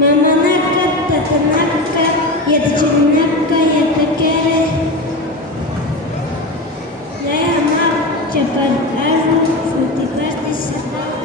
ما منعك تتنكر يتجنبك يتكره لا يهمك جبل الأرض في اتفاق السماء.